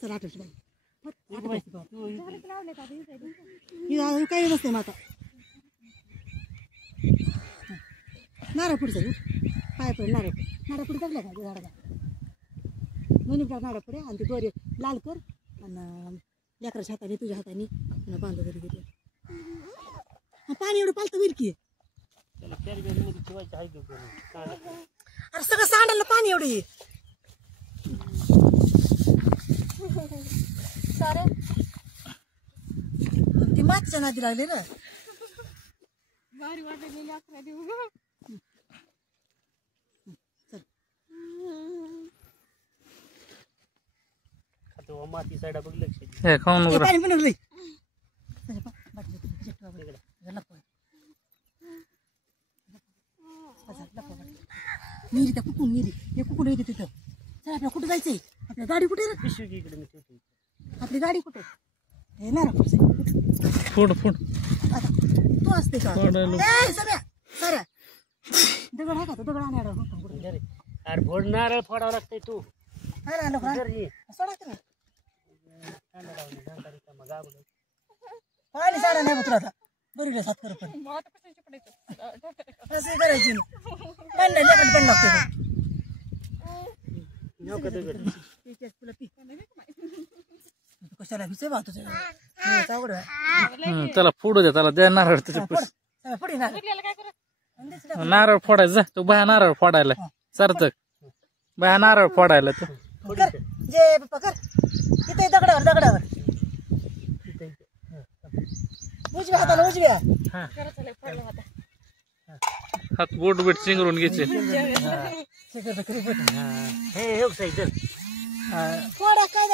चला आठवशी बाई काही नसते मग आता नारळ पुढचं पाय पडे नारळ पुढे जगल्या का झाडाला दोन्ही नारळ पुढे आणि ते दोरे लाल कर आणि लेकराच्या हाताने तुझ्या हाताने आणि बांधा तरी घेते पाणी एवढं पालतं होईल की अरे सगळं सांडायला पाणी एवढं ये ती मातीच्या नादी लागली ना माती साईड बघ लक्ष पाणी पण लागलंय मिरी त्या कुकून मिरी हे कुकून येते तिथं चल आपल्या कुठं जायचंय आपल्या गाडी कुठे पिशवी इकडे मी ठेवतो आपली गाडी कुठे हे ना फोड आता तू असते का सगळ्या साऱ्या दगड आहे का तो दगड आणा अरे फोड नारळ फोडावं लागतंय तू सोडा पाणी साडा नाही तुला आता बरी सात कर पण असं करायची पण लागते कशाला भिचे बा तुझ्या त्याला फोडू द्या त्याला द्या नारळ त्याच्या पुढे नारळ फोडायचं जा तू बाया नारळ फोडायला सार्थक बाया नारळ फोडायला तू जे पप्पा कर इथे दगडावर उजव्या हाताला उजव्या हात बोट बीट चिंगरून घ्यायचे हे काय